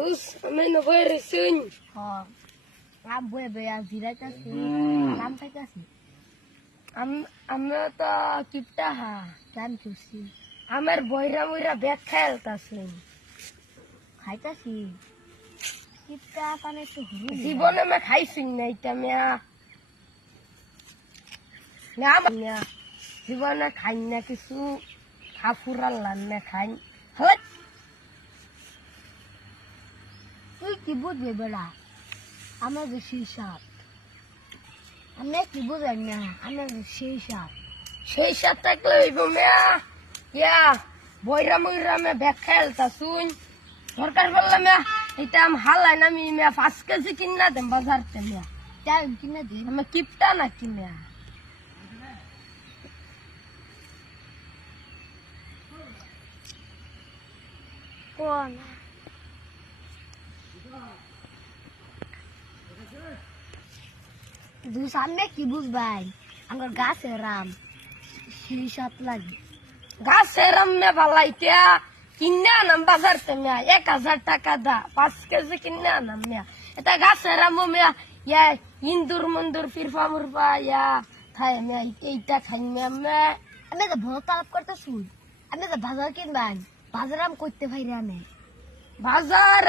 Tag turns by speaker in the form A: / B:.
A: Terus amin na boy resun.
B: হ আম বয়ে বয়ে আর জিরাইতাছি কাম পাইতাছি
A: Am আমরা তো কিপটা হা
B: কাম করছি
A: আমার বইরা বইরা ব্যাগ খেলতাছে
B: খাইতাছি কিপটা পানে তো হুরু
A: জীবনে মে খাইছি না এটা মিয়া না মিয়া জীবনে খাই না কিছু খাফুরাল লান না খাই হত
B: তুই কি বুঝবি বেড়া? আমার যে সেই সাপ। আমি কি বুঝাই না? আমার সেই সাপ।
A: সেই সাথে থাকলে হইব মিয়া। ইয়া বইরা মইরা মে ব্যাগ খেলতা শুন সরকার বললে মিয়া, এটা আম হালাই না আমি মিয়া, পাঁচ কেজি কিনা দেম বাজারতে মিয়া।
B: টাইম কিনে দিন।
A: আমি কিপটা নাকি মিয়া?
B: কোন? দু সামনে কি বুঝবাই? আমার গাছে রাম। সেই সাপ লাগে।
A: গাছের মে বালাইতিয়া কিনে আনাম বাজারতে মিয়া এক হাজার টাকা দা। পাঁচ কেজি কিনে আনাম মিয়া এটা গাছের আম মিয়া ইয়া ইন্দুর মন্দুর ফিরফা মুরফা ইয়া খাই মিয়া এইটা খাই মিয়া মিয়া
B: আমি তো ভোর তালাপ করতে শুই আমি তো বাজার কিনবাই বাজার আম করতে পারি আমি।
A: বাজার